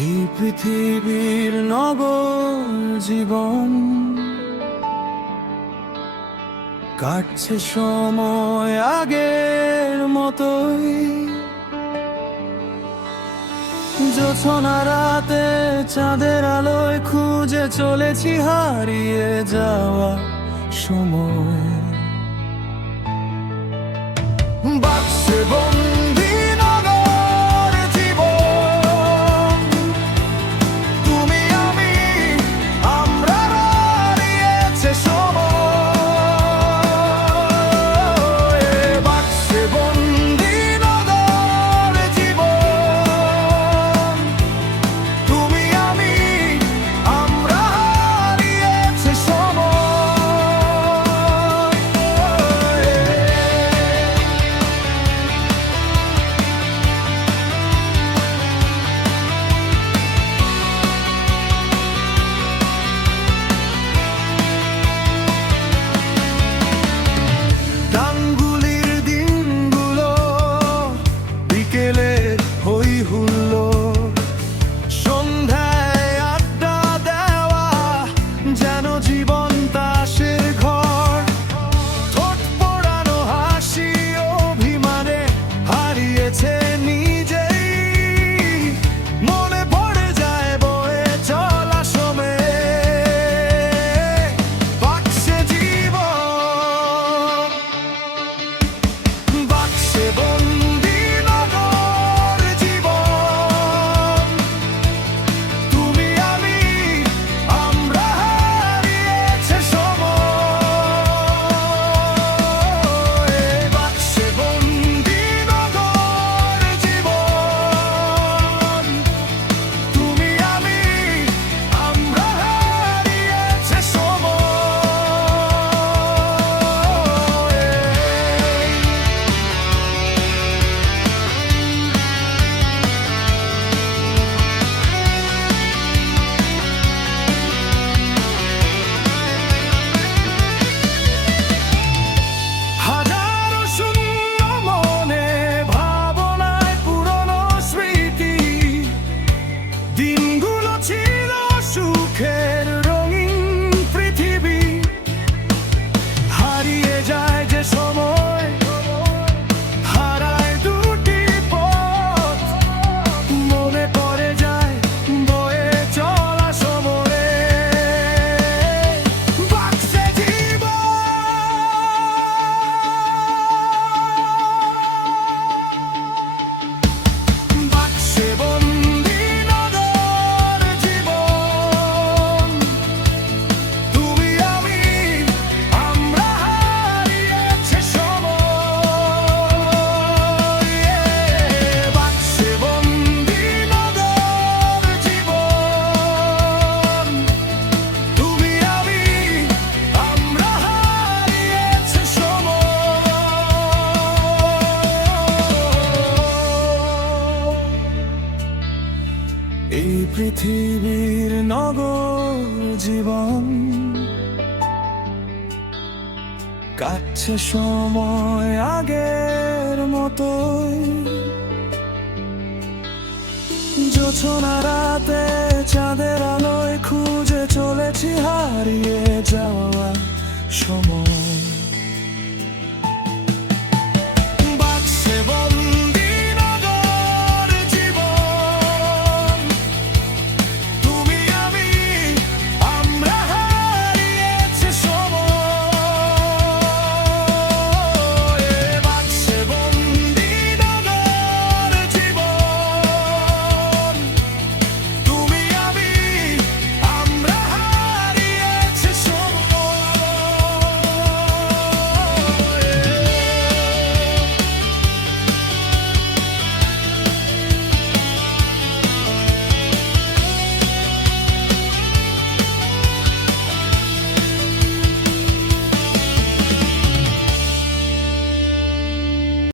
এই পৃথিবীর নগর জীবন কাটছে সময় আগের মতোই। জোছনা রাতে চাঁদের আলোয় খুঁজে চলেছি হারিয়ে যাওয়া সময়। বাক্সে বন্দি নগর জীবন, তুমি আমি আমরা হারিয়েছে সময়। বাক্সে বন্দি নগর জীবন, তুমি আমি আমরা হারিয়েছে সময়। ডাঙ্গুলির দিনগুলো বিকেলে হই হুল্লোড়, সন্ধ্যায় আড্ডা দেওয়া যেন জীবন তাসের ঘর। ঠোঁট পোড়ানো হাসি অভিমানে হারিয়েছে নিজেই, মনে পড়ে যায় বয়ে চলা সময়ে। বাক্সে জীবন, বাক্সে বন্দি নগর জীবন, তুমি আমি আমরা হারিয়েছে সময়। বাক্সে বন্দি নগর জীবন, তুমি আমি আমরা হারিয়েছে সময়। হাজারো শূন্য মনে ভাবনায় পুরনো স্মৃতি, দিনগুলো ছিল সুখের রঙিন পৃথিবী। হারিয়ে যায় যে সময়, হারায় দুটি পথ, মনে পড়ে যায় বয়ে চলা সময়ে। বাক্সে জীবন, বাক্সে বন্দি নগর জীবন, তুমি আমি আমরা হারিয়েছে সময়। বাক্সে বন্দি নগর জীবন, তুমি আমি আমরা হারিয়েছে সময়। এই পৃথিবীর নগর জীবন কাটছে সময় আগের মতোই। জোছনা রাতে চাঁদের আলোয় খুঁজে চলেছি হারিয়ে যাওয়া সময়।